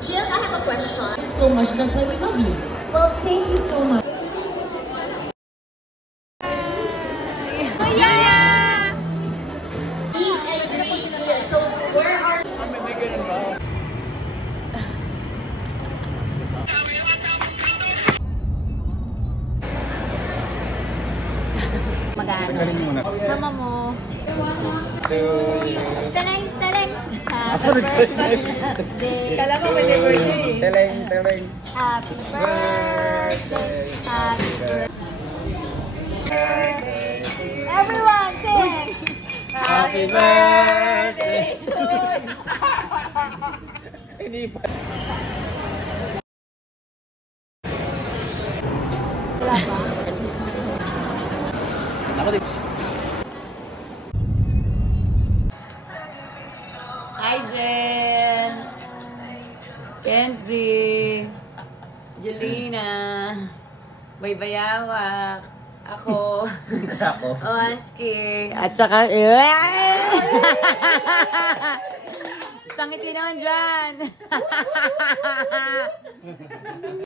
Jill, I have a question. Thank you so much. That's why we love you. Well, thank you so much. So where are Magano? Sama mo. Teleng, teleng. Happy birthday. Kala mo may birthday. Teleng, teleng. Happy birthday. Happy birthday. Everyone sing. Happy birthday. Hindi pa. Wala ba? Ako din. Hi, Jen! Kenzie! Jelina! Baybayawak! Ako! Ako. Owanski! At saka... Tangiti naman dyan!